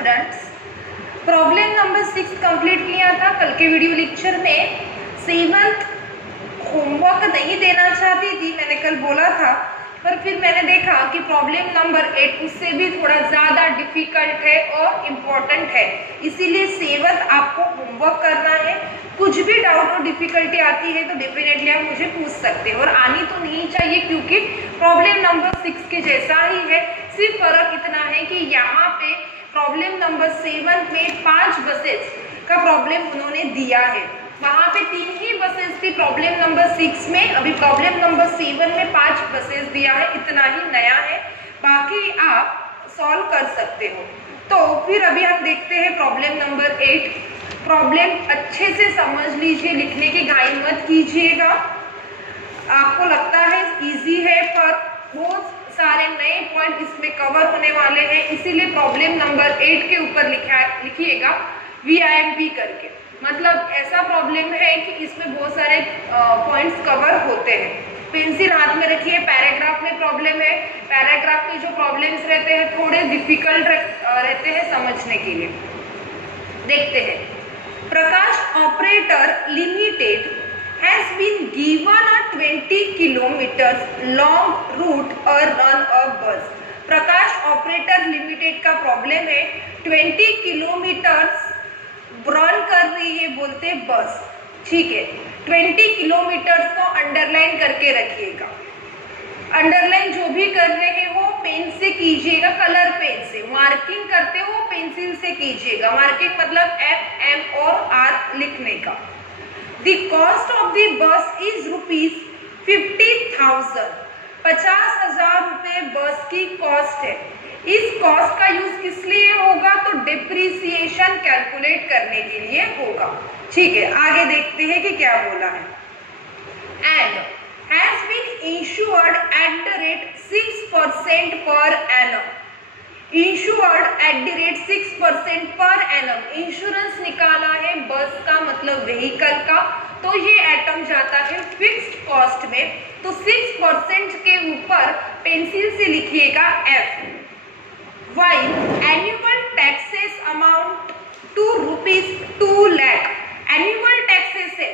Students, problem number 6 complete किया था कल के वीडियो लेक्चर में। 7th होमवर्क नहीं देना चाहती थी, मैंने कल बोला था, पर फिर मैंने देखा कि प्रॉब्लम नंबर 8 उससे भी थोड़ा ज़्यादा डिफिकल्ट है और इम्पोर्टेंट है, इसीलिए 7th आपको होमवर्क करना है। कुछ भी डाउट और डिफिकल्टी आती है तो डेफिनेटली आप मुझे पूछ सकते हैं, और आनी तो नहीं चाहिए क्योंकि प्रॉब्लम नंबर 6 के जैसा ही है। सिर्फ फर्क इतना है कि यहाँ पे प्रॉब्लम नंबर 7 में 5 बसेस का प्रॉब्लम उन्होंने दिया है, वहाँ पे 3 ही बसेस थी प्रॉब्लम नंबर 6 में। अभी प्रॉब्लम नंबर 7 में 5 बसेस दिया है, इतना ही नया है, बाकी आप सॉल्व कर सकते हो। तो फिर अभी हम देखते हैं प्रॉब्लम नंबर 8। प्रॉब्लम अच्छे से समझ लीजिए, लिखने की घाई मत कीजिएगा। आपको लगता है इजी है, पर बहुत सारे नए पॉइंट इसमें कवर होने वाले हैं, इसीलिए प्रॉब्लम नंबर 8 के ऊपर लिखिएगा VIMP करके। मतलब ऐसा प्रॉब्लम है कि इसमें बहुत सारे पॉइंट्स कवर होते हैं। पेंसिल हाथ में रखिए, पैराग्राफ में प्रॉब्लम है। पैराग्राफ के जो प्रॉब्लम्स रहते हैं थोड़े डिफिकल्ट रहते हैं समझने के लिए। देखते हैं, Prakash operator limited has been given a 20 kilometers long route or run a bus। Prakash operator limited का प्रॉब्लम है, 20 किलोमीटर्स रन कर रही है, बोलते बस, ठीक है। 20 किलोमीटर्स को अंडरलाइन करके रखिएगा। अंडरलाइन जो भी कर रहे हो पेन से कीजिएगा, कलर पेन से। मार्किंग करते हो पेंसिल से कीजिएगा। मार्किंग मतलब F, M और R लिखने का। The cost of the bus is rupees 50,000। 50,000 रुपए बस की कॉस्ट है। इस कॉस्ट का यूज किस लिए होगा? तो डिप्रिसिएशन कैलकुलेट करने के लिए होगा, ठीक है। आगे देखते हैं कि क्या बोला है। And has been insured at the rate 6% per annum. Insured at the rate 6% per annum. Insurance निकाला है बस का, मतलब व्हीकल का, तो ये एटम जाता है फिक्स्ड कॉस्ट में। तो 6% के ऊपर पेंसिल से लिखिएगा F। While annual taxes amount to ₹2 lakh। Annual taxes है,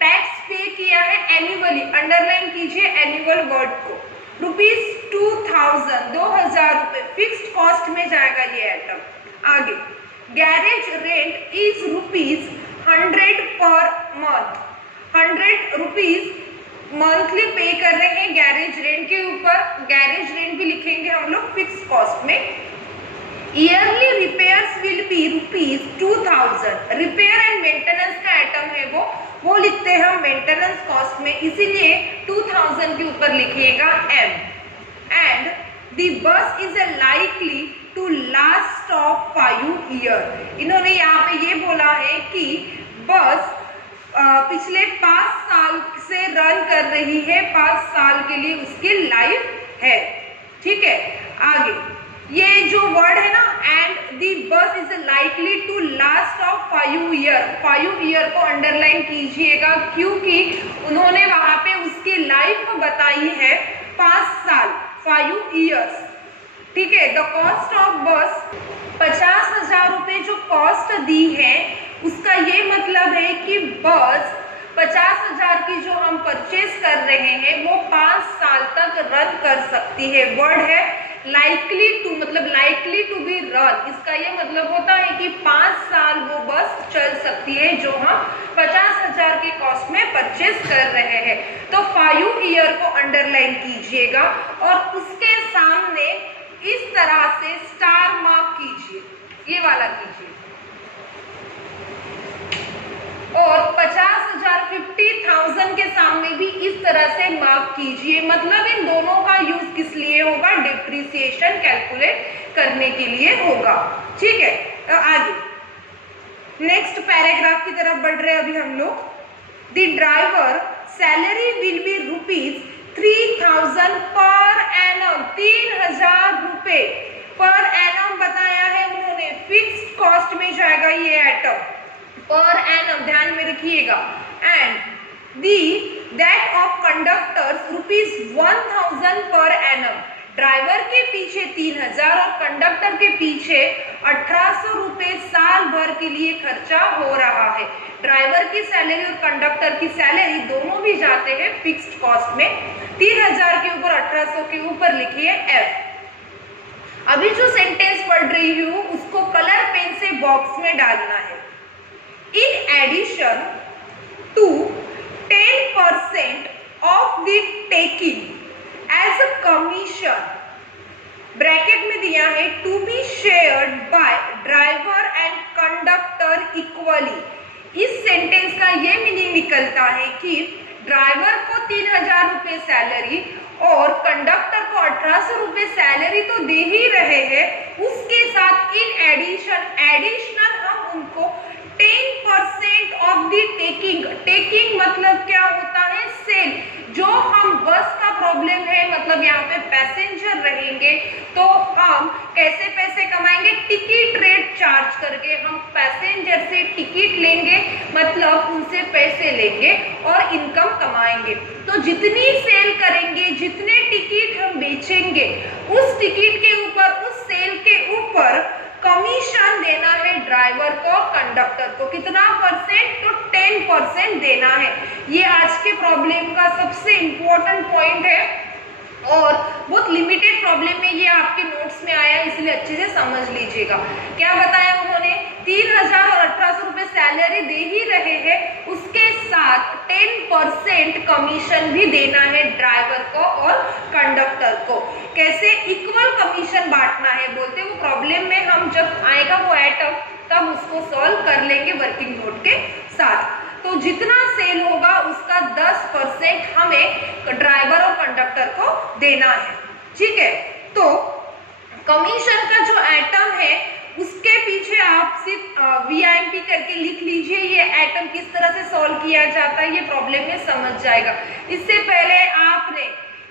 टैक्स पे किया है एनुअली, अंडरलाइन कीजिए एनुअल वर्ड को। ₹2,000 2,000 रुपए फिक्स्ड कॉस्ट में जाएगा ये आइटम। आगे, garage rent is ₹100 per month. 100 rupees monthly पे कर रहे हैं गैरेज रेंट के ऊपर। गैरेज रेंट भी लिखेंगे हम लोग फिक्स्ड कॉस्ट में। Yearly repairs will be ₹2,000। Repair and maintenance का आइटम है वो लिखते हैं हम मेंटेनेंस कॉस्ट में, इसीलिए 2000 के ऊपर लिखिएगा M। And the bus is likely to last of 5 year. इन्होंने यहाँ पे ये बोला है कि बस पिछले 5 साल से रन कर रही है, 5 साल के लिए उसकी लाइफ है, ठीक है। आगे ये जो वर्ड है ना, and the bus is likely to last of 5 year. 5 year को अंडरलाइन कीजिएगा क्योंकि उन्होंने वहां पे उसकी लाइफ बताई है 5 साल, 5 ईयर्स, ठीक है। द कॉस्ट ऑफ बस 50,000 रुपए जो कॉस्ट दी है उसका ये मतलब है कि बस 50,000 की जो हम परचेस कर रहे हैं वो 5 साल तक रन कर सकती है। वर्ड है लाइकली टू, मतलब लाइकली टू बी रन, इसका ये मतलब होता है कि 5 साल वो बस चल सकती है जो हम 50,000 के कॉस्ट में परचेस कर रहे हैं। तो 5 ईयर को अंडरलाइन कीजिएगा और उसके सामने इस तरह से स्टार मार्क कीजिए, ये वाला कीजिए। और 50,000 50,000 के सामने भी इस तरह से मार्क कीजिए। मतलब इन दोनों का यूज किस लिए होगा? डिप्रिसिएशन कैलकुलेट करने के लिए होगा, ठीक है। तो आगे नेक्स्ट पैराग्राफ की तरफ बढ़ रहे हैं अभी हम लोग। The driver salary will be ₹3,000 per annum. 3,000 रुपए पर एनम बताया है उन्होंने, फिक्स्ड कॉस्ट में जाएगा ये आइटम, पर एनम ध्यान में रखिएगा। And that of conductors ₹1,000 per annum. Driver के पीछे 3000 और कंडक्टर के पीछे 1800 रुपए साल भर के लिए खर्चा हो रहा है। ड्राइवर की सैलरी और कंडक्टर की सैलरी दोनों भी जाते हैं फिक्स्ड कॉस्ट में। 3000 के ऊपर 1800 के ऊपर लिखिए एफ। अभी जो सेंटेंस पढ़ रही हूँ उसको कलर पेन से बॉक्स में डालना है। In addition to 10% of the taking as a commission, bracket में दिया है to be shared by driver and conductor equally. इस सेंटेंस का ये मीनिंग निकलता है कि ड्राइवर को 3000 रुपए सैलरी और कंडक्टर को 1800 रुपए सैलरी तो दे ही रहे हैं, उसके साथ इन एडिशनल हम उनको 10% ऑफ द टेकिंग मतलब क्या होता है, सेल। जो हम बस का प्रॉब्लम है, मतलब यहाँ पे पैसेंजर रहेंगे तो हम कैसे पैसे कमाएंगे, टिकट रेट चार्ज करके हम पैसेंजर से टिकट लेंगे, मतलब उनसे पैसे लेंगे और इनकम कमाएंगे। तो जितनी सेल करेंगे, जितने टिकट हम बेचेंगे, उस टिकट के ऊपर, उस सेल के ऊपर कमीशन देना है ड्राइवर को, कंडक्टर को। कितना परसेंट, तो 10% देना है। ये आज के प्रॉब्लम का सबसे इंपॉर्टेंट पॉइंट है और बहुत लिमिटेड प्रॉब्लम में ये आपके नोट्स में आया, इसलिए अच्छे से समझ लीजिएगा। क्या बताया उन्होंने, 3000 और 1800 रुपए सैलरी दे ही रहे हैं, उसके साथ 10% कमीशन भी देना है ड्राइवर को और कंडक्टर को। कैसे, इक्वल कमीशन बांटना है बोलते। वो प्रॉब्लम में हम जब आएगा वो आइटम तब उसको सॉल्व कर लेंगे वर्किंग नोट के साथ। तो जितना सेल होगा उसका 10% हमें ड्राइवर और कंडक्टर को देना है, ठीक है। तो कमीशन का जो आइटम है उसके पीछे आप सिर्फ VIMP करके लिख लीजिए, ये आइटम किस तरह से सॉल्व किया जाता है ये प्रॉब्लम में समझ जाएगा। इससे पहले आपने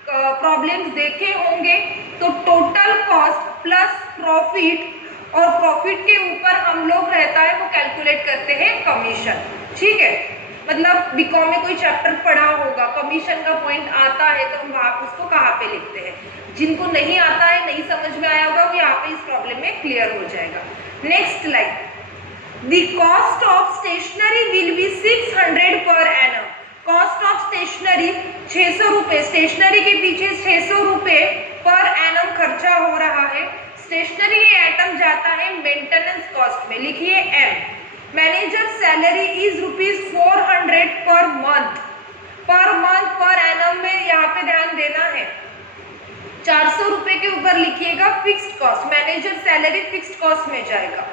प्रॉब्लम्स देखे होंगे, तो टोटल कॉस्ट प्लस प्रॉफिट, और प्रॉफिट के ऊपर हम लोग रहता है वो कैलकुलेट करते हैं कमीशन, ठीक है। मतलब बीकॉम में कोई चैप्टर पढ़ा होगा, कमीशन का पॉइंट आता है तो हम आप उसको कहाँ पे लिखते हैं। जिनको नहीं आता है, नहीं समझ में आया होगा, वो यहाँ पे इस प्रॉब्लम में क्लियर हो जाएगा। Next line, the cost of stationery will be 600 per annum. Cost of stationery 600 रुपए, स्टेशनरी के पीछे 600 रुपए पर एनम खर्चा हो रहा है। स्टेशनरी ये आइटम जाता है मेंटेनेंस कॉस्ट में, लिखिए M. Manager salary is ₹400 per month. Per annum में यहाँ पे ध्यान देना है, 400 रुपए के ऊपर लिखिएगा fixed cost, manager salary fixed cost में जाएगा।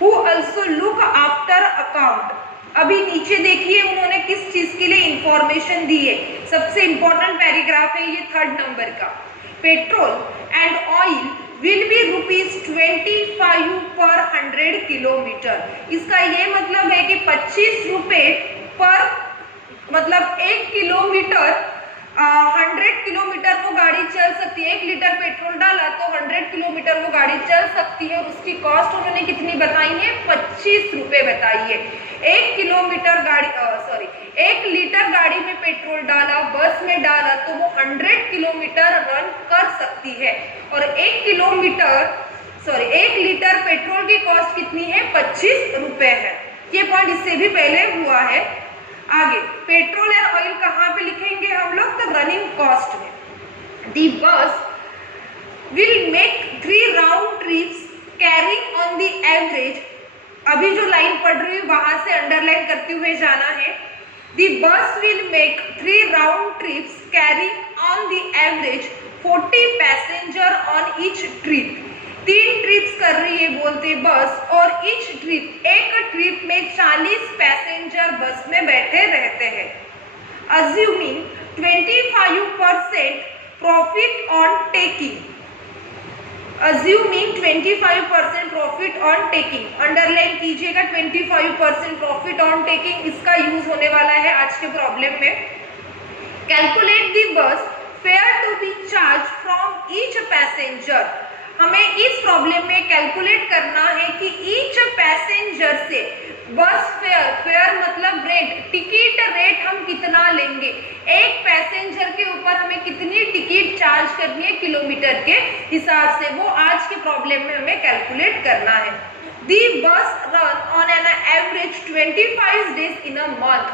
Who also look after account. अभी नीचे देखिए उन्होंने किस चीज के लिए इंफॉर्मेशन दी है, सबसे इंपॉर्टेंट पैराग्राफ है ये 3rd नंबर का। Petrol and oil will be ₹25 पर 100 किलोमीटर। इसका ये मतलब है कि 25 रुपए पर, मतलब 1 किलोमीटर 100 किलोमीटर वो गाड़ी चल सकती है। 1 लीटर पेट्रोल डाला तो 100 किलोमीटर वो गाड़ी चल सकती है, और उसकी कॉस्ट उन्होंने कितनी बताई है, 25 रुपए बताई है। 1 किलोमीटर गाड़ी 1 लीटर गाड़ी में पेट्रोल डाला, बस में डाला तो वो 100 किलोमीटर रन कर सकती है, और 1 लीटर पेट्रोल की कॉस्ट कितनी है, 25 रुपए है। ये पॉइंट इससे भी पहले हुआ है। आगे पेट्रोल और ऑयल कहाँ पे लिखेंगे हम लोग, तो रनिंग कॉस्ट में। दी बस will make 3 round trips carrying on the average. अभी जो लाइन पढ़ रही हूँ वहां से अंडरलाइन करते हुए जाना है। दी बस will make 3 round trips carrying on the average 40 passenger on each trip. 3 trips कर रही है बोलते बस, और ईच ट्रिप, एक ट्रिप में 40 पैसेंजर बस में बैठे रहते हैं। Assuming 25% profit on taking. Assuming 25% profit on taking, underline कीजिएगा 25% प्रॉफिट ऑन टेकिंग, इसका यूज होने वाला है आज के प्रॉब्लम में। Calculate the bus fare to be charge from each passenger. हमें इस प्रॉब्लम में कैलकुलेट करना है कि ईच पैसेंजर से बस फेयर मतलब रेट, टिकट रेट हम कितना लेंगे, एक पैसेंजर के ऊपर हमें कितनी टिकट चार्ज चार्ज करनी है किलोमीटर के हिसाब से, वो आज के प्रॉब्लम में हमें कैलकुलेट करना है। The bus run on an average 25 days in a month.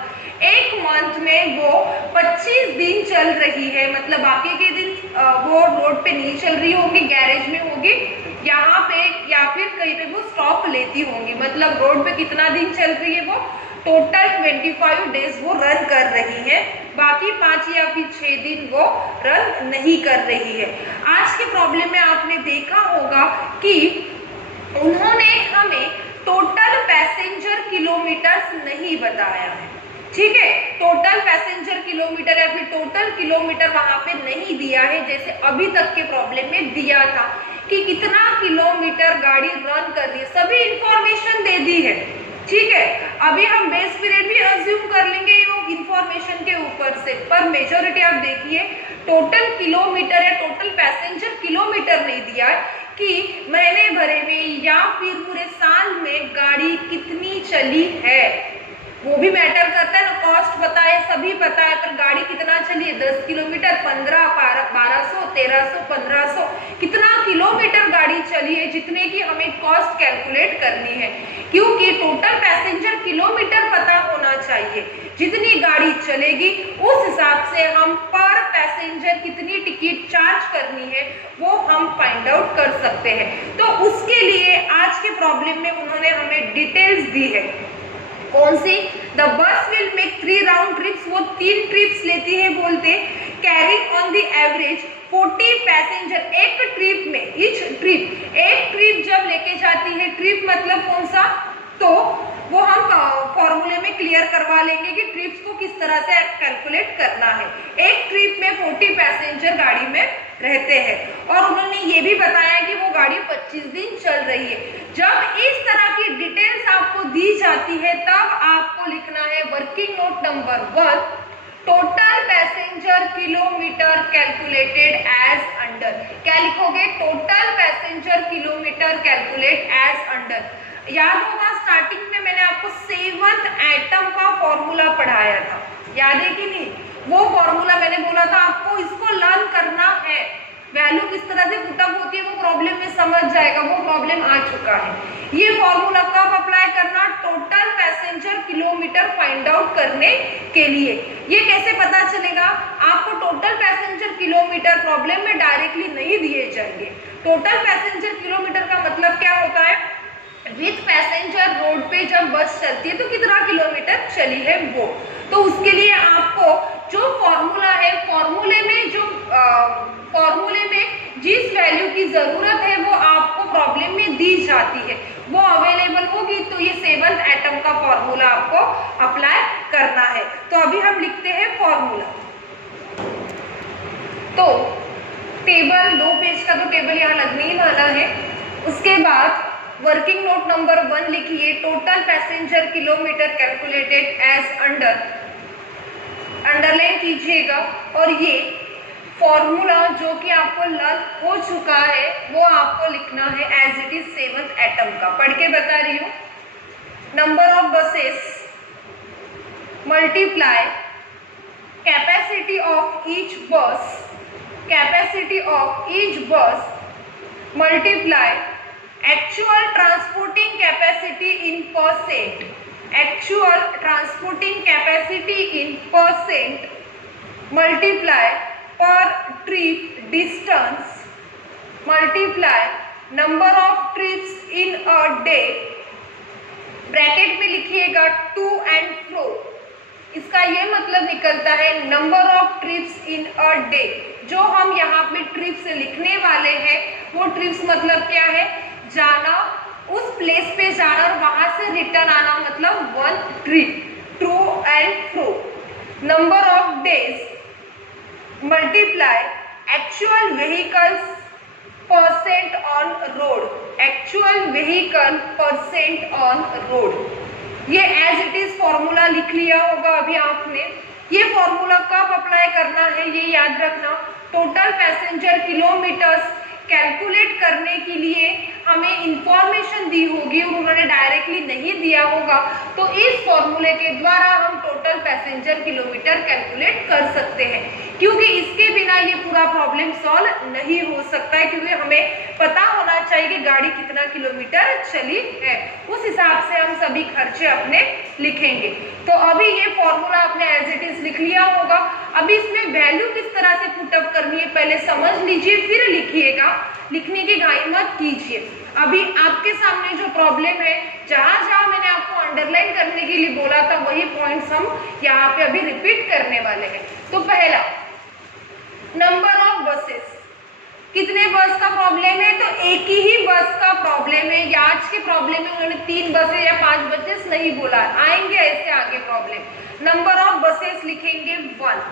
एक मंथ में वो 25 दिन चल रही है, मतलब बाकी के दिन वो रोड पे नहीं चल रही होंगी, गैरेज में होगी यहाँ पे या फिर कहीं पे वो स्टॉप लेती होंगी। मतलब रोड पे कितना दिन चल रही है, वो टोटल 25 डेज वो रन कर रही है, बाकी 5 या फिर 6 दिन वो रन नहीं कर रही है। आज के प्रॉब्लम में आपने देखा होगा कि उन्होंने हमें टोटल पैसेंजर किलोमीटर्स नहीं बताया है, ठीक है, टोटल पैसेंजर किलोमीटर या फिर टोटल किलोमीटर वहां पे नहीं दिया है, जैसे अभी तक के प्रॉब्लम में दिया था कि कितना किलोमीटर गाड़ी रन कर रही है, सभी इंफॉर्मेशन दे दी है, ठीक है। अभी हम बेस पीरियड भी अज्यूम कर लेंगे वो इंफॉर्मेशन के ऊपर से, पर मेजोरिटी आप देखिए टोटल किलोमीटर या टोटल पैसेंजर किलोमीटर नहीं दिया है कि महीने भरे में या फिर पूरे साल में गाड़ी कितनी चली है, वो भी मैटर करता है ना। कॉस्ट पता है, सभी पता है, पर गाड़ी कितना चली है, 10 किलोमीटर, 15, 1200, 1300, 1500, कितना किलोमीटर गाड़ी चली है, जितने की हमें कॉस्ट कैलकुलेट करनी है, क्योंकि टोटल पैसेंजर किलोमीटर पता होना चाहिए। जितनी गाड़ी चलेगी उस हिसाब से हम पर पैसेंजर कितनी टिकट चार्ज करनी है वो हम फाइंड आउट कर सकते हैं। तो उसके लिए आज के प्रॉब्लम में उन्होंने हमें डिटेल्स दी है। कौन सी? The bus will make 3 round trips, वो 3 ट्रिप्स लेती है बोलते, carrying on the average 40 passenger एक ट्रिप में। ईच ट्रिप, एक ट्रिप जब लेके जाती है, ट्रिप मतलब कौन सा, तो वो हम फॉर्मूले में क्लियर करवा लेंगे कि ट्रिप्स को किस तरह से कैलकुलेट करना है। एक ट्रिप में 40 पैसेंजर गाड़ी में रहते हैं, और उन्होंने ये भी बताया कि वो गाड़ी 25 दिन चल रही है। जब इस तरह की डिटेल्स आपको दी जाती है तब आपको लिखना है working note number 1, total passenger kilometre calculated as under. क्या लिखोगे? Total passenger kilometre calculate as under. याद होगा स्टार्टिंग में मैंने आपको 7th एटम का फॉर्मूला पढ़ाया था, याद है कि नहीं? वो फॉर्मूला मैंने बोला था आपको इसको लर्न करना है, वैल्यू किस तरह से पुटअप होती है वो प्रॉब्लम में समझ जाएगा, वो प्रॉब्लम आ चुका है। ये फॉर्मूला कब अप्लाई करना? Total passenger kilometre find out करने के लिए। ये कैसे पता चलेगा? आपको टोटल पैसेंजर किलोमीटर प्रॉब्लम में डायरेक्टली नहीं दिए जाएंगे। टोटल पैसेंजर किलोमीटर का मतलब क्या होता है? विथ पैसेंजर रोड पे जब बस चलती है तो कितना किलोमीटर चली है वो। तो उसके लिए आपको जो फॉर्मूला है, फॉर्मूले में जिस वैल्यू की जरूरत है वो आपको प्रॉब्लम में दी जाती है, वो अवेलेबल होगी, तो ये 7th एटम का फॉर्मूला आपको अप्लाई करना है। तो अभी हम लिखते हैं फॉर्मूला। तो टेबल 2 पेज का तो टेबल यहाँ लगने ही वाला है। उसके बाद वर्किंग नोट नंबर 1 लिखिए, total passenger kilometre calculated as under, underline कीजिएगा। और ये फॉर्मूला जो कि आपको लर्न हो चुका है वो आपको लिखना है as it is 7th atom का। पढ़ के बता रही हूँ। Number of buses multiply capacity of each बस, कैपेसिटी ऑफ ईच बस multiply actual transporting capacity in percent, actual transporting capacity in percent multiply per trip distance multiply number of trips in a day, bracket में लिखिएगा to and फ्रो। इसका ये मतलब निकलता है number of trips in a day. जो हम यहाँ पे ट्रिप्स लिखने वाले हैं वो ट्रिप्स मतलब क्या है? जाना, उस प्लेस पे जाना और वहां से रिटर्न आना, मतलब 1 trip, to and fro. Number of days multiply actual vehicles percent on road, actual vehicle percent on road. ये एज इट इज फॉर्मूला लिख लिया होगा अभी आपने। ये फॉर्मूला कब अप्लाई करना है ये याद रखना। टोटल पैसेंजर किलोमीटर्स कैलकुलेट करने के लिए हमें इंफॉर्मेशन दी होगी, उन्होंने डायरेक्टली नहीं दिया होगा तो इस फॉर्मूले के द्वारा हम टोटल पैसेंजर किलोमीटर कैलकुलेट कर सकते हैं, क्योंकि इसके बिना ये पूरा प्रॉब्लम सॉल्व नहीं हो सकता है, क्योंकि हमें पता होना चाहिए कि गाड़ी कितना किलोमीटर चली है, उस हिसाब से हम सभी खर्चे अपने लिखेंगे। तो अभी ये फॉर्मूला आपने एज इट इज लिख लिया होगा। अभी इसमें वैल्यू किस तरह से पुटअप करनी है पहले समझ लीजिए, फिर लिखिएगा, लिखने की घाई मत कीजिए। अभी आपके सामने जो प्रॉब्लम है, जहां जहां मैंने आपको अंडरलाइन करने के लिए बोला था वही पॉइंट्स हम यहाँ पे अभी रिपीट करने वाले हैं। तो पहला, नंबर ऑफ बसेस, कितने बस का प्रॉब्लम है, तो एक ही बस का प्रॉब्लम है। या आज के प्रॉब्लम में उन्होंने 3 बसेस या 5 बसेस नहीं बोला, आएंगे ऐसे आगे प्रॉब्लम। नंबर ऑफ बसेस लिखेंगे 1,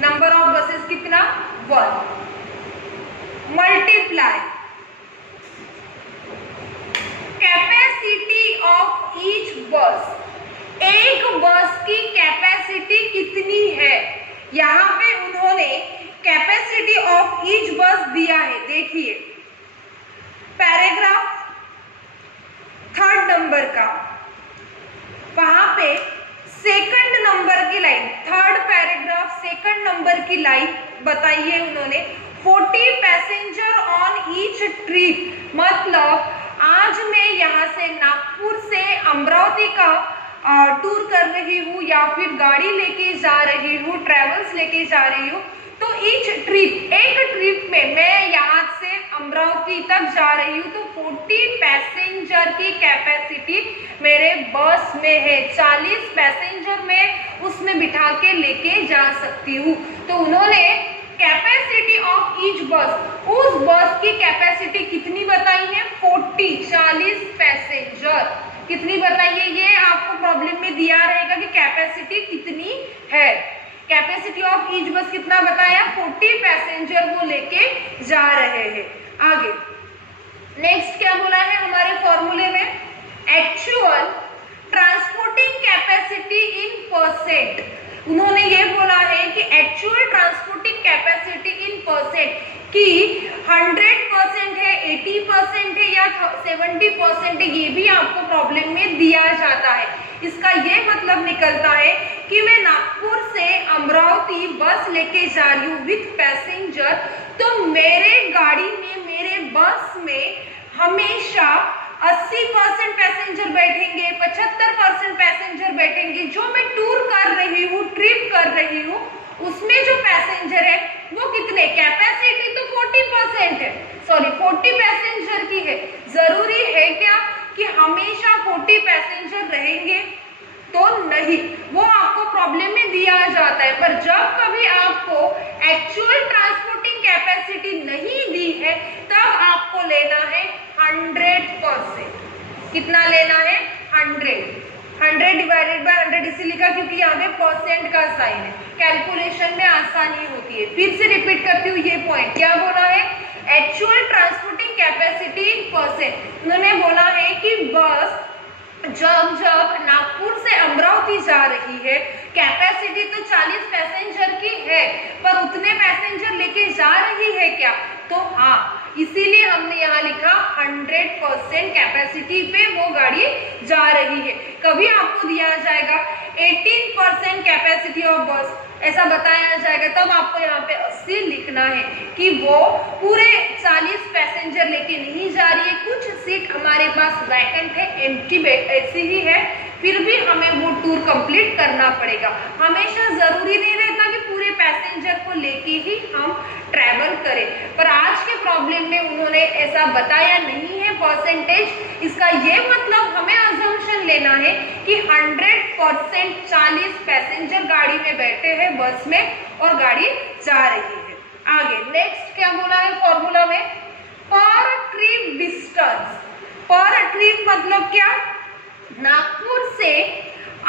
नंबर ऑफ बसेस कितना 1, मल्टीप्लाई कैपेसिटी ऑफ ईच बस, एक बस की कैपेसिटी कितनी है, यहाँ पे उन्होंने कैपेसिटी ऑफ ईच बस दिया है। देखिए पैराग्राफ 3rd नंबर का, वहां पे 2nd नंबर की line, 3rd paragraph 2nd number की लाइन बताइए उन्होंने, 40 पैसेंजर ऑन ईच ट्रिप, मतलब आज मैं यहाँ से नागपुर से अमरावती का टूर कर रही हूँ या फिर गाड़ी लेके जा रही हूँ, ट्रेवल्स लेके जा रही हूँ, तो ईच ट्रिप, एक ट्रिप में मैं यहाँ से अमरावती तक जा रही हूँ, तो 40 पैसेंजर की कैपेसिटी मेरे बस में है, 40 पैसेंजर मैं उसमें बिठा के लेके जा सकती हूँ। तो उन्होंने कैपेसिटी ऑफ ईच बस, उस बस की कैपेसिटी कितनी बताई है, 40 पैसेंजर कितनी बताइए, ये आपको प्रॉब्लम में दिया रहेगा कि कैपेसिटी कितनी है। कैपेसिटी ऑफ ईच बस कितना बताया, 40 पैसेंजर वो लेके जा रहे हैं। आगे नेक्स्ट क्या बोला है हमारे फॉर्मूले में, actual transporting capacity in percent. उन्होंने ये बोला है कि actual transporting capacity in percent कि 100% है, 80% है या 70% है, ये भी आपको प्रॉब्लम में दिया जाता है। इसका ये मतलब निकलता है कि मैं नागपुर से अमरावती बस लेके जा रही हूँ विथ पैसेंजर, तो मेरे गाड़ी में, मेरे बस में हमेशा 80% पैसेंजर बैठेंगे, 75% पैसेंजर बैठेंगे। जो मैं टूर कर रही हूँ, ट्रिप कर रही हूँ, उसमें जो पैसेंजर है वो कितने, कैपेसिटी तो 40% है, सॉरी 40 पैसेंजर की है। जरूरी है क्या कि हमेशा 40 पैसेंजर रहेंगे, तो नहीं, वो आपको प्रॉब्लम में दिया जाता है। पर जब कभी आपको एक्चुअल ट्रांसपोर्टिंग कैपेसिटी नहीं दी है, तब आपको लेना है 100%। कितना लेना है, 100 डिवाइडेड बाय 100 इसी लिखा क्योंकि यहाँ पे परसेंट का साइन है, कैलकुलेशन में आसानी होती है। फिर से रिपीट करती हूँ ये पॉइंट, क्या बोला है, actual transporting capacity in percent. उन्होंने बोला है कि बस जब नागपुर से अमरावती जा रही है, कैपेसिटी तो 40 पैसेंजर की है, पर उतने पैसेंजर लेके जा रही है क्या, तो हाँ, इसीलिए हमने यहाँ लिखा 100% कैपेसिटी पे वो गाड़ी जा रही है। कभी आपको दिया जाएगा 18% कैपेसिटी ऑफ बस, ऐसा बताया जाएगा, तब आपको यहाँ पे 80 लिखना है कि वो पूरे 40 पैसेंजर लेके नहीं जा रही है, कुछ सीट हमारे पास वैकेंट है, एम्प्टी ऐसी ही है, फिर भी हमें वो टूर कंप्लीट करना पड़ेगा। हमेशा जरूरी नहीं रहता कि पूरे पैसेंजर को लेके ही हम ट्रैवल करें, पर आज के प्रॉब्लम में उन्होंने ऐसा बताया नहीं है परसेंटेज। इसका ये मतलब हमें अजम्पशन लेना है कि 100% 40 पैसेंजर गाड़ी में बैठे हैं बस में और गाड़ी जा रही है। आगे नेक्स्ट क्या बोला है फॉर्मूला में, पर ट्रिप डिस्टेंस। पर ट्रिप मतलब क्या, नागपुर से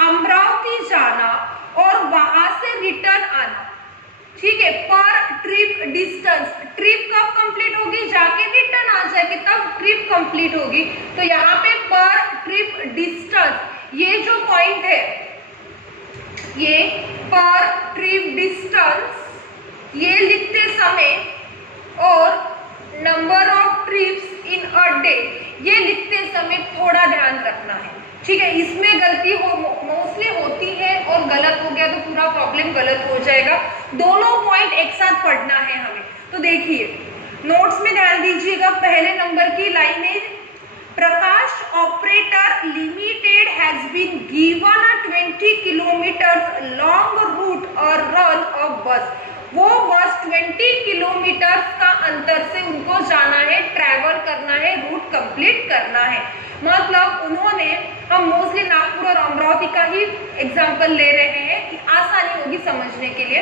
अमरावती जाना और वहां से रिटर्न आना, ठीक है। पर ट्रिप डिस्टेंस, ट्रिप कब कंप्लीट होगी, जाके रिटर्न आ जाएगी तब ट्रिप कंप्लीट होगी। तो यहाँ पे पर ट्रिप डिस्टेंस, ये जो पॉइंट है, ये पर ट्रिप डिस्टेंस ये लिखते समय और number of trips in a day ये लिखते समय थोड़ा ध्यान रखना है। ठीक है, इसमें गलती मोस्टली होती है और गलत हो गया तो पूरा प्रॉब्लम गलत हो जाएगा। दोनों पॉइंट एक साथ पढ़ना है हमें। तो देखिए नोट्स में ध्यान दीजिएगा, पहले नंबर की लाइन है Prakash operator limited has been given a 20 kilometre long route और रन अ बस। वो बस 20 किलोमीटर का अंतर से उनको जाना है, ट्रैवल करना है, रूट कंप्लीट करना है। मतलब उन्होंने, हम मोस्टली नागपुर और अमरावती का ही एग्जाम्पल ले रहे हैं कि आसानी होगी समझने के लिए।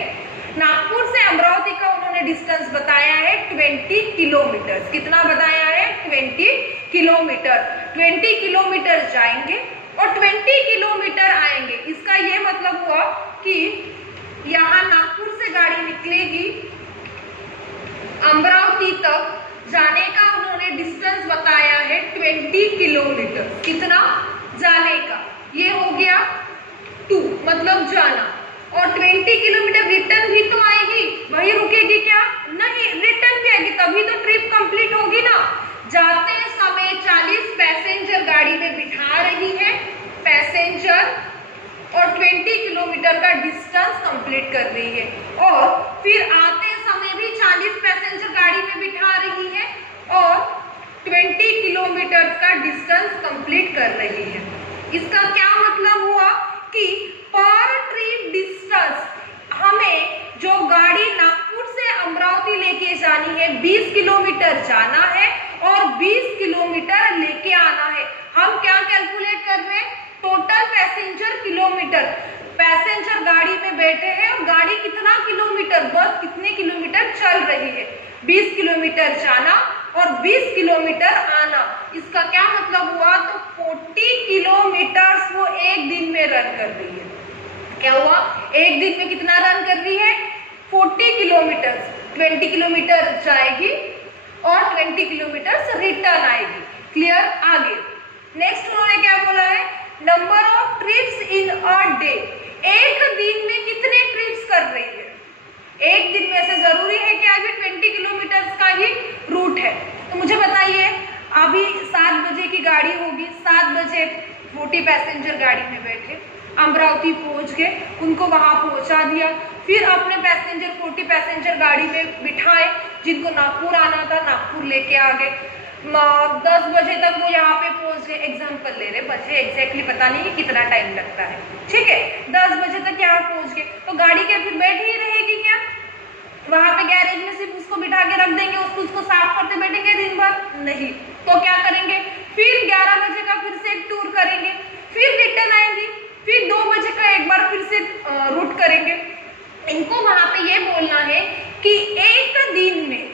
नागपुर से अमरावती का उन्होंने डिस्टेंस बताया है 20 किलोमीटर। कितना बताया है? 20 किलोमीटर। 20 किलोमीटर जाएंगे और 20 किलोमीटर आएंगे। इसका ये मतलब हुआ कि यहाँ नागपुर से गाड़ी निकलेगी, अमरावती तक जाने का उन्होंने डिस्टेंस बताया है 20 किलोमीटर। कितना? जाने का। ये हो गया 2 मतलब जाना। और 20 किलोमीटर रिटर्न भी तो आएगी, वही रुकेगी क्या? नहीं, रिटर्न भी आएगी, तभी तो ट्रिप कंप्लीट होगी ना। जाते समय 40 पैसेंजर गाड़ी में बिठा रही है पैसेंजर और 20 किलोमीटर का डिस्टेंस कंप्लीट कर रही है। और फिर आते समय भी 40 पैसेंजर गाड़ी में बिठा रही है और 20 किलोमीटर का डिस्टेंस कंप्लीट कर रही है। इसका क्या मतलब हुआ कि पर ट्रिप डिस्टेंस हमें जो गाड़ी नागपुर से अमरावती लेके जानी है 20 किलोमीटर जाना है और 20 किलोमीटर लेके आना है। हम क्या कैलकुलेट कर रहे हैं? Total passenger kilometre. पैसेंजर गाड़ी में बैठे हैं और गाड़ी कितना किलोमीटर, बस कितने किलोमीटर चल रही है? 20 किलोमीटर जाना और 20 किलोमीटर आना। इसका क्या मतलब हुआ? तो 40 किलोमीटर वो एक दिन में रन कर रही है। क्या हुआ? एक दिन में कितना रन कर रही है? 40 किलोमीटर। 20 किलोमीटर जाएगी और 20 किलोमीटर रिटर्न आएगी। क्लियर? आगे नेक्स्ट उन्होंने क्या बोला है? Number of trips in a day. एक दिन में कितने ट्रिप्स कर रही है? एक दिन में से जरूरी है कि अभी 20 किलोमीटर का ही रूट है। तो मुझे बताइए, अभी 7 बजे की गाड़ी होगी, 7 बजे 40 पैसेंजर गाड़ी में बैठे, अमरावती पहुंच गए, उनको वहां पहुंचा दिया, फिर अपने पैसेंजर 40 पैसेंजर गाड़ी में बिठाए, जिनको नागपुर आना था नागपुर लेके आ गए। 10 बजे तक वो यहाँ पे पहुंच गए, एग्जाम्पल ले रहे, बजे एग्जैक्टली पता नहीं कि कितना टाइम लगता है। ठीक है, 10 बजे तक यहाँ पहुंच गए तो गाड़ी क्या फिर बैठी ही रहेगी क्या? वहां पे गैरेज में सिर्फ उसको बिठा के रख देंगे, उसको साफ करते बैठेंगे दिन भर? नहीं। तो क्या करेंगे? फिर 11 बजे का फिर से एक टूर करेंगे, फिर रिटर्न आएंगी, फिर 2 बजे का एक बार फिर से रूट करेंगे। इनको वहां पे ये बोलना है कि एक दिन में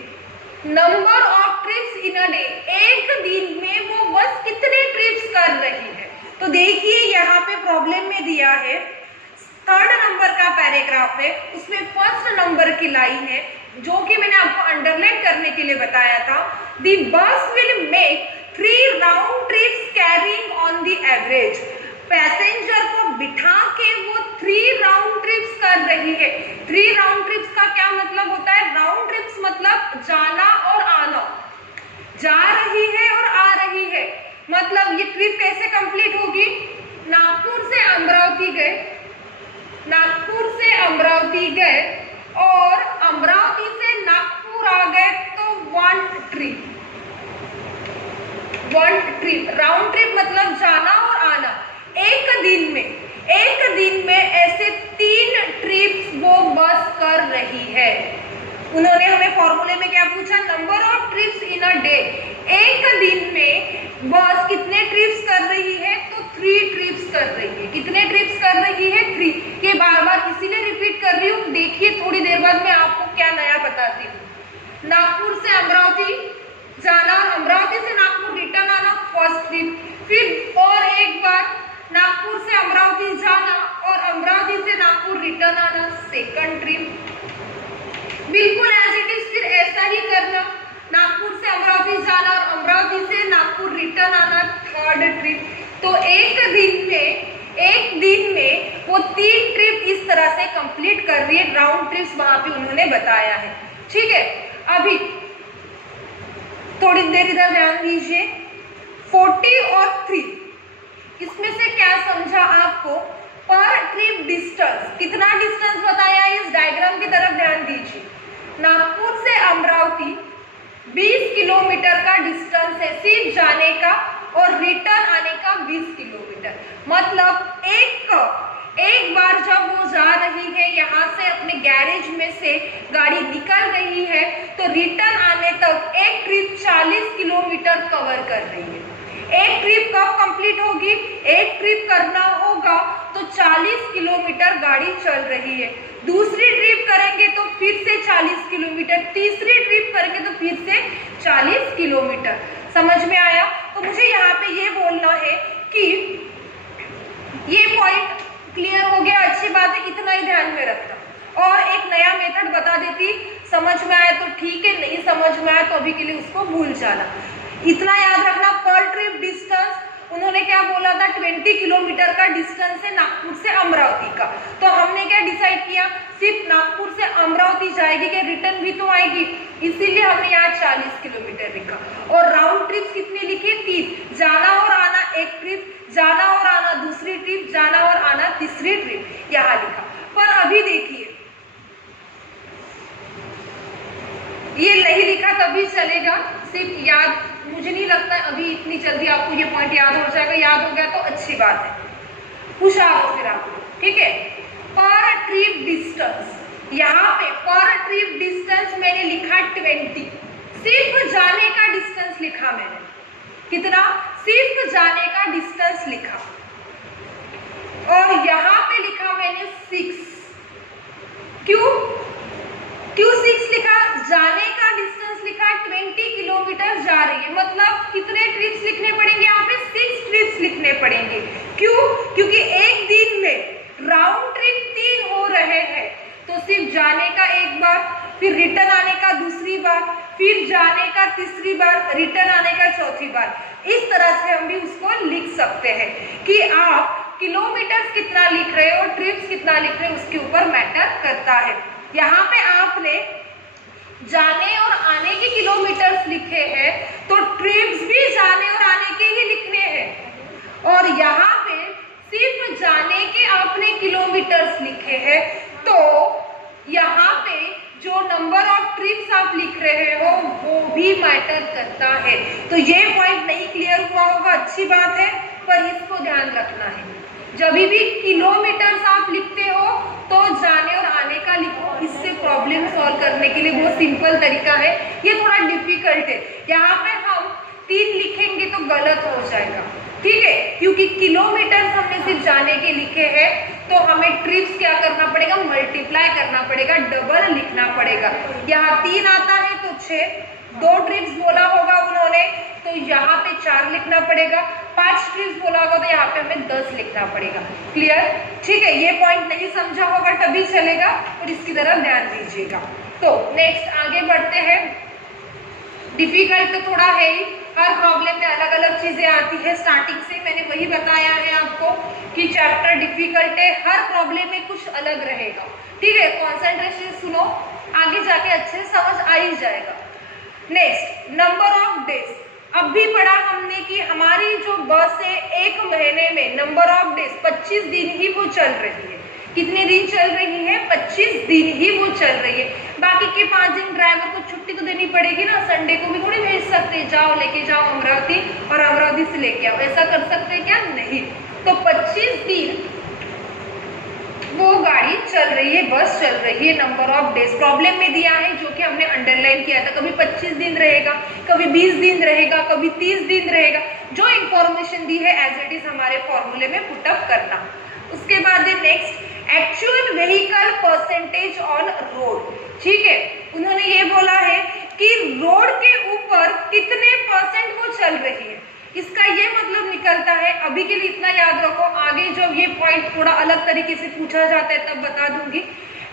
number of trips in a day, एक दिन में वो बस कितने ट्रिप्स कर रही है। तो देखिए यहाँ पे प्रॉब्लम में दिया है, 3rd नंबर का पैराग्राफ है, उसमें 1st नंबर की लाइन है जो कि मैंने आपको अंडरलाइन करने के लिए बताया था। The bus will make 3 round trips carrying on the average. Passenger को बिठा के वो 3 राउंड ट्रिप्स कर रही है। 3 राउंड ट्रिप्स का क्या मतलब होता है? राउंड ट्रिप्स मतलब जाना और आना, जा रही है और आ रही है। मतलब ये ट्रिप कैसे कंप्लीट होगी? नागपुर से अमरावती गए, नागपुर से अमरावती गए और अमरावती से नागपुर आ गए, तो 1 ट्रिप। राउंड ट्रिप मतलब जाना और आना। एक दिन में ऐसे 3 ट्रिप्स वो बस कर रही है। उन्होंने हमें फॉर्मूले में क्या पूछा? Number of trips in a day. एक दिन में बस कितने ट्रिप्स कर रही है? तो 3 ट्रिप्स कर रही है। कितने ट्रिप्स कर रही है? 3। ये बार बार इसीलिए रिपीट कर रही हूँ, देखिए थोड़ी देर बाद मैं आपको क्या नया बताती हूँ। नागपुर से अमरावती जाना, अमरावती से नागपुर रिटर्न आना, फर्स्ट ट्रिप। फिर और एक बार नागपुर से अमरावती जाना और अमरावती से नागपुर रिटर्न आना, सेकंड ट्रिप। बिल्कुल एज इट इज फिर ऐसा ही करना, नागपुर से अमरावती जाना और अमरावती से नागपुर रिटर्न आना, थर्ड ट्रिप। तो एक दिन में वो 3 ट्रिप इस तरह से कंप्लीट कर रही है। राउंड ट्रिप्स वहां पे उन्होंने बताया है। ठीक है, अभी थोड़ी देर इधर ध्यान दीजिए। 40 और 3 जाने का और रिटर्न आने का 20 किलोमीटर। मतलब एक बार जब वो जा रही है यहाँ से अपने गैरेज में से गाड़ी निकल रही है तो रिटर्न आने तक एक ट्रिप 40 किलोमीटर कवर कर रही है। एक ट्रिप कब कंप्लीट होगी? एक ट्रिप करना होगा तो 40 किलोमीटर गाड़ी चल रही है। दूसरी ट्रिप करेंगे तो फिर से 40 किलोमीटर, तीसरी ट्रिप करेंगे तो फिर से 40 किलोमीटर। समझ में आया? तो मुझे यहाँ पे ये बोलना है कि ये पॉइंट क्लियर हो गया, अच्छी बात है, इतना ही ध्यान में रखना। और एक नया मेथड बता देती, समझ में आया तो ठीक है, नहीं समझ में आया तो अभी के लिए उसको भूल जाना। इतना याद रखना, पर ट्रिप डिस्टेंस उन्होंने क्या बोला था, 20 किलोमीटर का डिस्टेंस है नागपुर से अमरावती का। तो हमने क्या डिसाइड किया, सिर्फ नागपुर से अमरावती जाएगी, क्या रिटर्न भी तो आएगी, इसीलिए हमने यहाँ 40 किलोमीटर लिखा। और राउंड ट्रिप कितने लिखे? 3, जाना और आना एक ट्रिप, जाना और आना दूसरी ट्रिप, जाना और आना तीसरी ट्रिप, यहाँ लिखा। पर अभी देखिए ये नहीं लिखा तभी चलेगा, सिर्फ याद, मुझे नहीं लगता अभी इतनी जल्दी आपको ये पॉइंट याद हो जाएगा। याद हो गया तो अच्छी बात है, होशियार हो फिर आप, ठीक है। पर ट्रिप डिस्टेंस, यहाँ पे पर ट्रिप डिस्टेंस मैंने लिखा 20, सिर्फ जाने का डिस्टेंस लिखा मैंने, कितना? सिर्फ जाने का डिस्टेंस लिखा। और यहाँ पे लिखा मैंने 6, क्यों 6 लिखा? जाने का डिस्टेंस लिखा 20 किलोमीटर जा रही है, मतलब कितने ट्रिप्स लिखने पड़ेंगे यहाँ पे? 6 ट्रिप्स लिखने पड़ेंगे। क्यों? क्योंकि एक दिन में राउंड ट्रिप 3 हो रहे हैं, तो सिर्फ जाने का एक बार, फिर रिटर्न आने का दूसरी बार, फिर जाने का तीसरी बार, रिटर्न आने का चौथी बार। इस तरह से हम भी उसको लिख सकते हैं कि आप किलोमीटर कितना लिख रहे हो और ट्रिप्स कितना लिख रहे हो उसके ऊपर मैटर करता है। यहाँ पे आपने जाने और आने के किलोमीटर्स लिखे हैं तो ट्रिप्स भी जाने और आने के ही लिखने हैं। और यहाँ पे सिर्फ जाने के आपने किलोमीटर्स लिखे हैं तो यहाँ पे जो नंबर ऑफ ट्रिप्स आप लिख रहे हो वो भी मैटर करता है। तो ये पॉइंट नहीं क्लियर हुआ होगा, अच्छी बात है, पर इसको ध्यान रखना है। जब भी किलोमीटर्स आप लिखते हो तो जाने और आने का लिखो, इससे प्रॉब्लम सॉल्व करने के लिए बहुत सिंपल तरीका है। ये थोड़ा डिफिकल्ट है, यहाँ पे हम 3 लिखेंगे तो गलत हो जाएगा, ठीक है, क्योंकि किलोमीटर्स हमने सिर्फ जाने के लिखे हैं तो हमें ट्रिप्स क्या करना पड़ेगा? मल्टीप्लाई करना पड़ेगा, डबल लिखना पड़ेगा। यहाँ 3 आता है तो 6, 2 ट्रिप्स बोला होगा उन्होंने तो यहाँ पे 4 लिखना पड़ेगा, 5 ट्रिप्स बोला होगा तो यहाँ पे हमें 10 लिखना पड़ेगा। क्लियर? ठीक है, ये पॉइंट नहीं समझा होगा तभी चलेगा और इसकी तरफ ध्यान दीजिएगा। तो नेक्स्ट आगे बढ़ते हैं। डिफिकल्ट तो थोड़ा है ही, हर प्रॉब्लम में अलग अलग चीजें आती है। स्टार्टिंग से मैंने वही बताया है आपको कि चैप्टर डिफिकल्ट है, हर प्रॉब्लम में कुछ अलग रहेगा, ठीक है। कॉन्सेंट्रेशन सुनो, आगे जाके अच्छे से समझ आ ही जाएगा। Next, number of days. अब भी पढ़ा हमने कि हमारी जो बस है एक महीने में नंबर ऑफ डेज 25 दिन ही वो चल रही है। कितने दिन चल रही है? 25 दिन ही वो चल रही है। बाकी के 5 दिन ड्राइवर को छुट्टी तो देनी पड़ेगी ना, संडे को भी थोड़ी भेज सकते, जाओ लेके जाओ अमरावती और अमरावती से लेके आओ, ऐसा कर सकते हैं क्या? नहीं। तो 25 दिन वो गाड़ी चल रही है, बस चल रही है। नंबर ऑफ डेज प्रॉब्लम में दिया है जो कि हमने अंडरलाइन किया था, कभी 25 दिन रहेगा, कभी 20 दिन रहेगा, कभी 30 दिन रहेगा। जो इंफॉर्मेशन दी है एज इट इज हमारे फॉर्मूले में पुटअप करना। उसके बाद next, actual vehicle percentage on road, ठीक है। उन्होंने ये बोला है कि रोड के ऊपर कितने % वो चल रही है, इसका ये मतलब निकलता है। अभी के लिए इतना याद रखो, आगे जब ये पॉइंट थोड़ा अलग तरीके से पूछा जाता है तब बता दूंगी।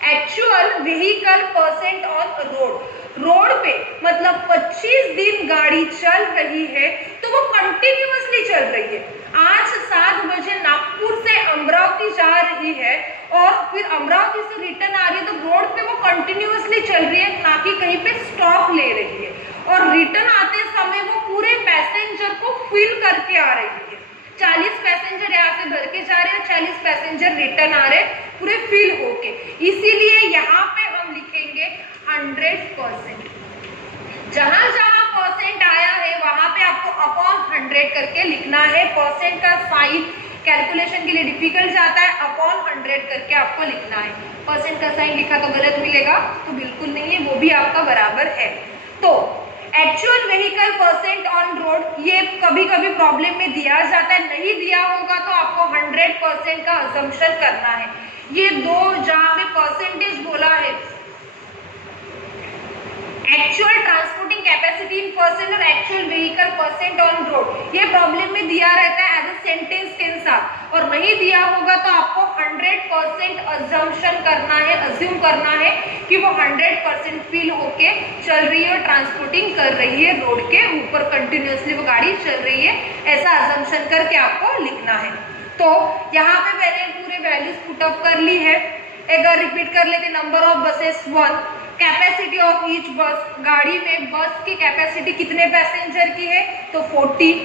Actual vehicle % on road, road पे मतलब 25 दिन गाड़ी चल रही है तो वो कंटिन्यूअसली चल रही है। आज 7 बजे नागपुर से अमरावती जा रही है और फिर अमरावती से रिटर्न आ रही है, तो रोड पे वो कंटिन्यूअसली चल रही है, ना कि कहीं पे स्टॉप ले रही है। और रिटर्न आते समय वो पूरे पैसेंजर को फिल करके आ रही है। 40 पैसेंजर यहाँ से भर के जा रहे हैं, 40 पैसेंजर रिटर्न आ रहे हैं पूरे फिल होके। इसीलिए यहाँ पे हम लिखेंगे 100%। जहां जहां % आया है वहां पे आपको अपॉन 100 करके लिखना है। परसेंट का साइन कैलकुलेशन के लिए डिफिकल्ट जाता है, अपॉन 100 करके आपको लिखना है। परसेंट का साइन लिखा तो गलत मिलेगा, तो बिल्कुल नहीं है, वो भी आपका बराबर है। तो actual vehicle percent on road, ये कभी कभी प्रॉब्लम में दिया जाता है, नहीं दिया होगा तो आपको 100% का अजम्पशन करना है। ये दो जहां पे परसेंटेज बोला है, actual transporting capacity in percent और actual vehicle percent on road, ये प्रॉब्लम में दिया रहता है एज अ सेंटेंस के साथ, और नहीं दिया होगा तो आपको 100% अजम्पशन करना है, अज्यूम करना है कि वो 100% फील होके चल रही है और ट्रांसपोर्टिंग कर रही है, रोड के ऊपर कंटिन्यूअसली वो गाड़ी चल रही है, ऐसा अजम्पशन करके आपको लिखना है। तो यहाँ पे मैंने पूरे वैल्यूज पुटअप कर ली है। एक बार रिपीट कर लेते, number of buses 1, capacity of each बस, गाड़ी में बस की कैपेसिटी कितने पैसेंजर की है तो 40।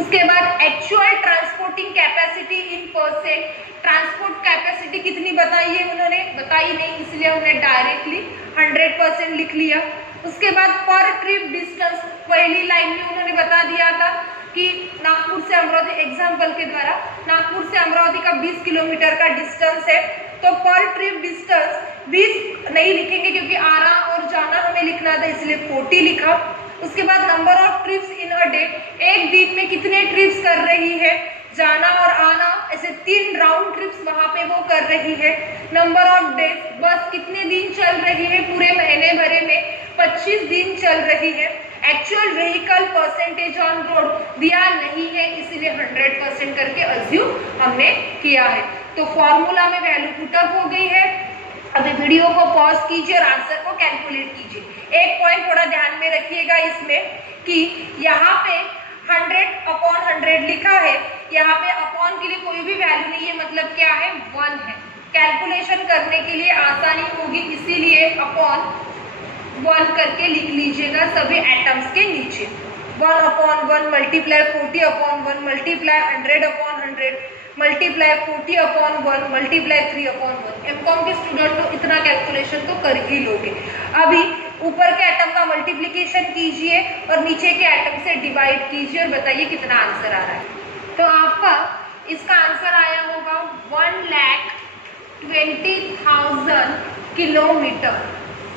उसके बाद actual transporting capacity in percent, transport capacity कितनी बताई है, उन्होंने बताई नहीं, इसलिए उन्होंने डायरेक्टली 100% लिख लिया। उसके बाद पर ट्रिप डिस्टेंस, पहली लाइन में उन्होंने बता दिया था कि नागपुर से अमरावती, एग्जाम्पल के द्वारा नागपुर से अमरावती का 20 किलोमीटर का डिस्टेंस है, तो पर ट्रिप डिस्टेंस 20 नहीं लिखेंगे क्योंकि आना और जाना हमें लिखना था, इसलिए 40 लिखा। उसके बाद number of trips in a day, एक दिन में कितने ट्रिप्स कर रही है, जाना और आना, ऐसे 3 राउंड ट्रिप्स वहां पे वो कर रही है। नंबर ऑफ डेज, बस कितने दिन चल रही है, पूरे महीने भरे में 25 दिन चल रही है। Actual vehicle percentage on road दिया नहीं है, इसलिए 100% करके अज्यूम हमने किया है। तो फॉर्मूला में वैल्यू पुटअप हो गई है। अभी वीडियो को पॉज कीजिए और आंसर को कैलकुलेट कीजिए। एक पॉइंट थोड़ा ध्यान में रखिएगा इसमें कि यहाँ पे 100/100 लिखा है, यहाँ पे अपॉन के लिए कोई भी वैल्यू नहीं है, मतलब क्या है 1 है। कैलकुलेशन करने के लिए आसानी होगी, इसीलिए अपॉन 1 करके लिख लीजिएगा सभी एटम्स के नीचे। 1/1 multiply 40/1 multiply 100/100 multiply 40/1 multiply 3/1। MCom के स्टूडेंट तो इतना कैलकुलेशन तो कर ही लोगे। अभी ऊपर के एटम का मल्टीप्लिकेशन कीजिए और नीचे के एटम से डिवाइड कीजिए और बताइए कितना आंसर आ रहा है। तो आपका इसका आंसर आया होगा 1,20,000 किलोमीटर।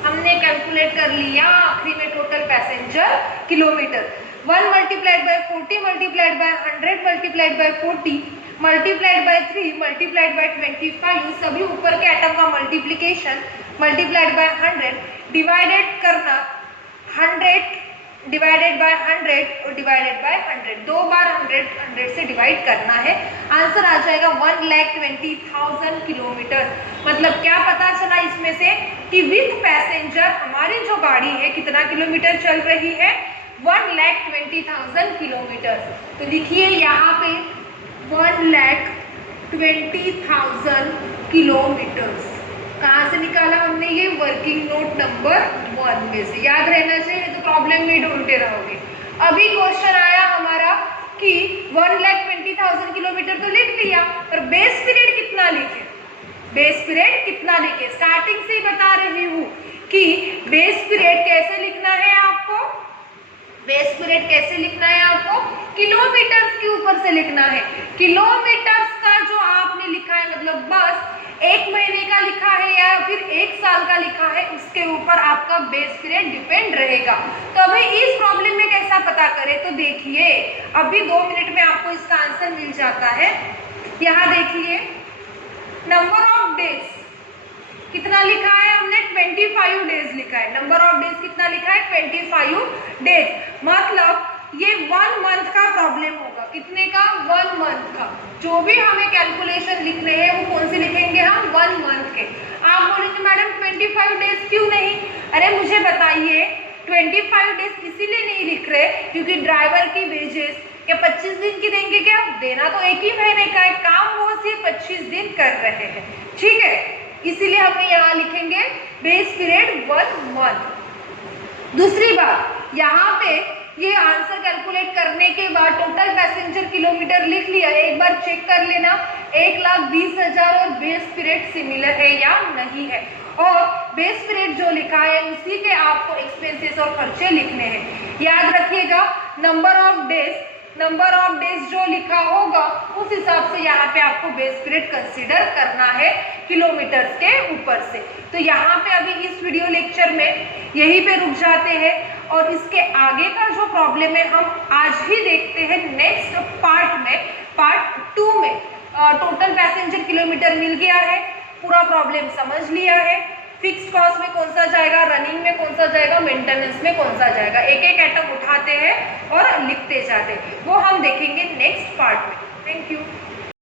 हमने कैलकुलेट कर लिया आखिरी में total passenger kilometre. 1 multiplied by 40 multiplied by 100 multiplied by 40 multiplied by 3 multiplied by 25, सभी ऊपर के एटम का मल्टीप्लिकेशन मल्टीप्लाइड बाय 100 डिवाइडेड करना, 100 डिवाइडेड बाय 100 और डिवाइडेड बाय 100, 2 बार 100 से डिवाइड करना है। आंसर आ जाएगा 1,20,000 किलोमीटर। मतलब क्या पता चला इसमें से कि विद पैसेंजर हमारी जो गाड़ी है कितना किलोमीटर चल रही है, 1,20,000 किलोमीटर। तो लिखिए यहाँ पे 1,20,000 किलोमीटर। कहाँ से निकाला हमने ये, वर्किंग नोट नंबर 1 में से। याद रहना चाहिए, तो प्रॉब्लम में ढूंढते रहोगे। अभी क्वेश्चन आया हमारा कि 1,20,000 किलोमीटर तो लिख लिया, पर बेस पीरियड कितना लिखे, बेस पीरियड कितना लिखे। स्टार्टिंग से ही बता रही हूँ कि बेस पीरियड कैसे लिखना है आपको, बेस पीरियड कैसे लिखना है आपको, किलोमीटर्स के ऊपर से लिखना है। किलोमीटर्स का जो आपने लिखा है, मतलब बस 1 महीने का लिखा है या फिर 1 साल का लिखा है, उसके ऊपर आपका बेस पीरियड डिपेंड रहेगा। तो अभी इस प्रॉब्लम में कैसा पता करें, तो देखिए अभी 2 मिनट में आपको इसका आंसर मिल जाता है। यहाँ देखिए नंबर ऑफ डेज कितना लिखा है हमने, 25 डेज लिखा है। नंबर ऑफ डेज कितना लिखा है, 25 डेज। मतलब ये 1 मंथ का प्रॉब्लम होगा, कितने का, 1 मंथ का। जो भी हमें कैलकुलेशन लिखने हैं वो कौन से लिखेंगे हम, 1 मंथ के। आप बोलेंगे मैडम 25 डेज क्यों नहीं, अरे मुझे बताइए 25 डेज इसीलिए नहीं लिख रहे क्योंकि ड्राइवर की वेजेस क्या 25 दिन की देंगे, क्या देना तो 1 ही महीने का है, काम वो सिर्फ 25 दिन कर रहे हैं, ठीक है। इसीलिए हम यहाँ लिखेंगे बेस पीरियड 1 मंथ। दूसरी बात, यहाँ पे ये आंसर कैलकुलेट करने के बाद टोटल पैसेंजर किलोमीटर लिख लिया, एक बार चेक कर लेना 1,20,000 और बेस पीरियड सिमिलर है या नहीं है। और बेस रेट जो लिखा है उसी के आपको एक्सपेंसेस और खर्चे लिखने हैं। याद रखिएगा नंबर ऑफ डेज जो लिखा होगा उस हिसाब से यहाँ पे आपको बेस पीरियड कंसीडर करना है किलोमीटर्स के ऊपर से। तो यहाँ पे अभी इस वीडियो लेक्चर में यहीं पे रुक जाते हैं और इसके आगे का जो प्रॉब्लम है हम आज ही देखते हैं नेक्स्ट पार्ट में, पार्ट 2 में। टोटल पैसेंजर किलोमीटर मिल गया है, पूरा प्रॉब्लम समझ लिया है, फिक्स्ड कॉस्ट में कौन सा जाएगा, रनिंग में कौन सा जाएगा, मेंटेनेंस में कौन सा जाएगा, एक एक आइटम उठाते हैं और लिखते जाते हैं, वो हम देखेंगे नेक्स्ट पार्ट में। Thank you.